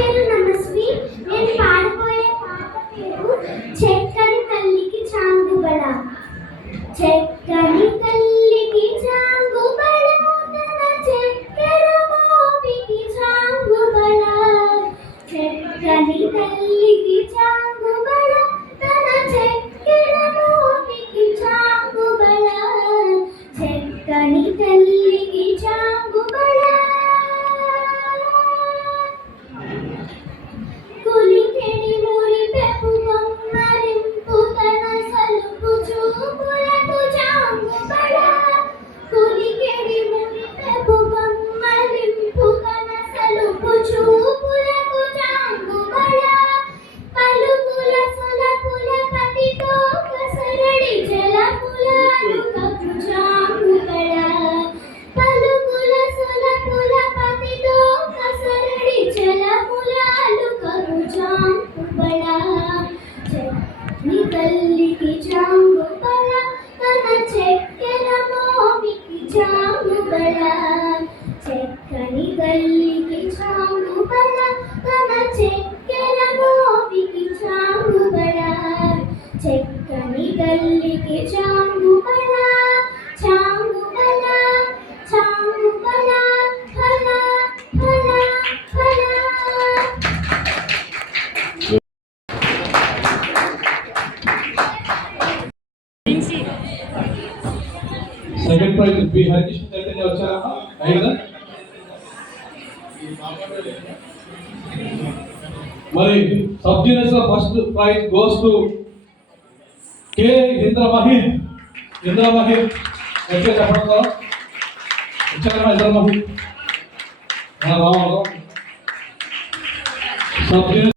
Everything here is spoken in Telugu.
పేరు నమస్వి. నేను పాడబోయే పాట పేరు చెక్కని తల్లికి చాంగుబడ. చెక్కని తల్లికి చాంగుబడ, తన చక్కెర మోపికి చాంగుబడ. చెక్కని తల్లికి చాంగుబడ, తన చక్కెర మోపికి చాంగుబడ. చెక్కని తల్లికి చాంగుబడ. కులికెడి మురిపెపు కొమ్మరింపు తన సలుపు చూపులకు చాంగుబడ. కులికెడి మురిపెపు కొమ్మరింపు తన సలుపు చూపులకు చాంగుబడ. పలుకుల సొలపుల పతితో కసరడి జలపుల అలుకకు చాంగుబడ. పలుకుల సొలపుల పతితో కసరడి జలపుల అలుకకు చాంగుబడ. చెక్కని తల్లికి చాంగుబడ, తన చక్కెర మోపికి చాంగుబడ. చెక్కని తల్లికి చాంగుబడ, తన చక్కెర మోపికి చాంగుబడ. చెక్కని తల్లికి చాంగుబడ. చాంగుబడ చాంగుబడ ఫల ఫల ఫల. Second prize B Harikrishna Chaitanya వచ్చారమ్మా అయ్యిందా? మరి సబ్ జూనియర్స్ లో first prize goes to K Indramahir. Indramahir ఎట్లా చెప్పడం వచ్చారమ్మా? ఇంద్రమహిర్ రావాలి. Sub junior